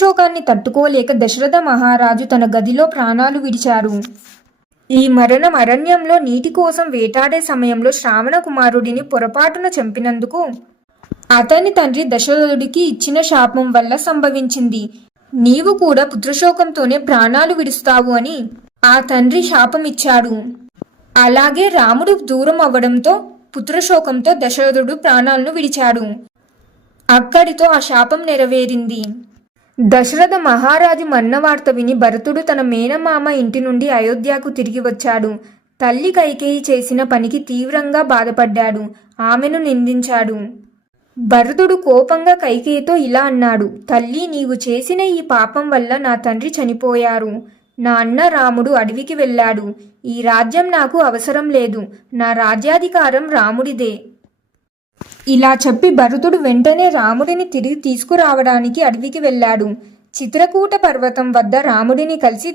శోకాన్ని తట్టుకోలేక దశరథ మహారాజు తన గదిలో ప్రాణాలు విడిచారు. ఈ మరణం అరణ్యంలో నీటి కోసం వేటాడే సమయంలో శ్రావణ కుమారుడిని పొరపాటున చంపినందుకు అతని తండ్రి దశరథుడికి ఇచ్చిన శాపం వల్ల సంభవించింది. నీవు కూడా పుత్రశోకంతోనే ప్రాణాలు విడుస్తావు అని ఆ తండ్రి శాపం ఇచ్చాడు. అలాగే రాముడు దూరం అవ్వడంతో పుత్రశోకంతో దశరథుడు ప్రాణాలను విడిచాడు. అక్కడితో ఆ శాపం నెరవేరింది. దశరథ మహారాజు మన్నవార్త విని భరతుడు తన మేనమామ ఇంటి నుండి అయోధ్యకు తిరిగి వచ్చాడు. తల్లి కైకేయి చేసిన పనికి తీవ్రంగా బాధపడ్డాడు. ఆమెను నిందించాడు. భరతుడు కోపంగా కైకేయితో ఇలా అన్నాడు తల్లి నీవు చేసిన ఈ పాపం వల్ల నా తండ్రి చనిపోయారు. నా అన్న రాముడు అడవికి వెళ్ళాడు. ఈ రాజ్యం నాకు అవసరం లేదు. నా రాజ్యాధికారం రాముడిదే. ఇలా చెప్పి భరతుడు వెంటనే రాముడిని తిరిగి తీసుకురావడానికి అడవికి వెళ్ళాడు. చిత్రకూట పర్వతం వద్ద రాముడిని కలిసి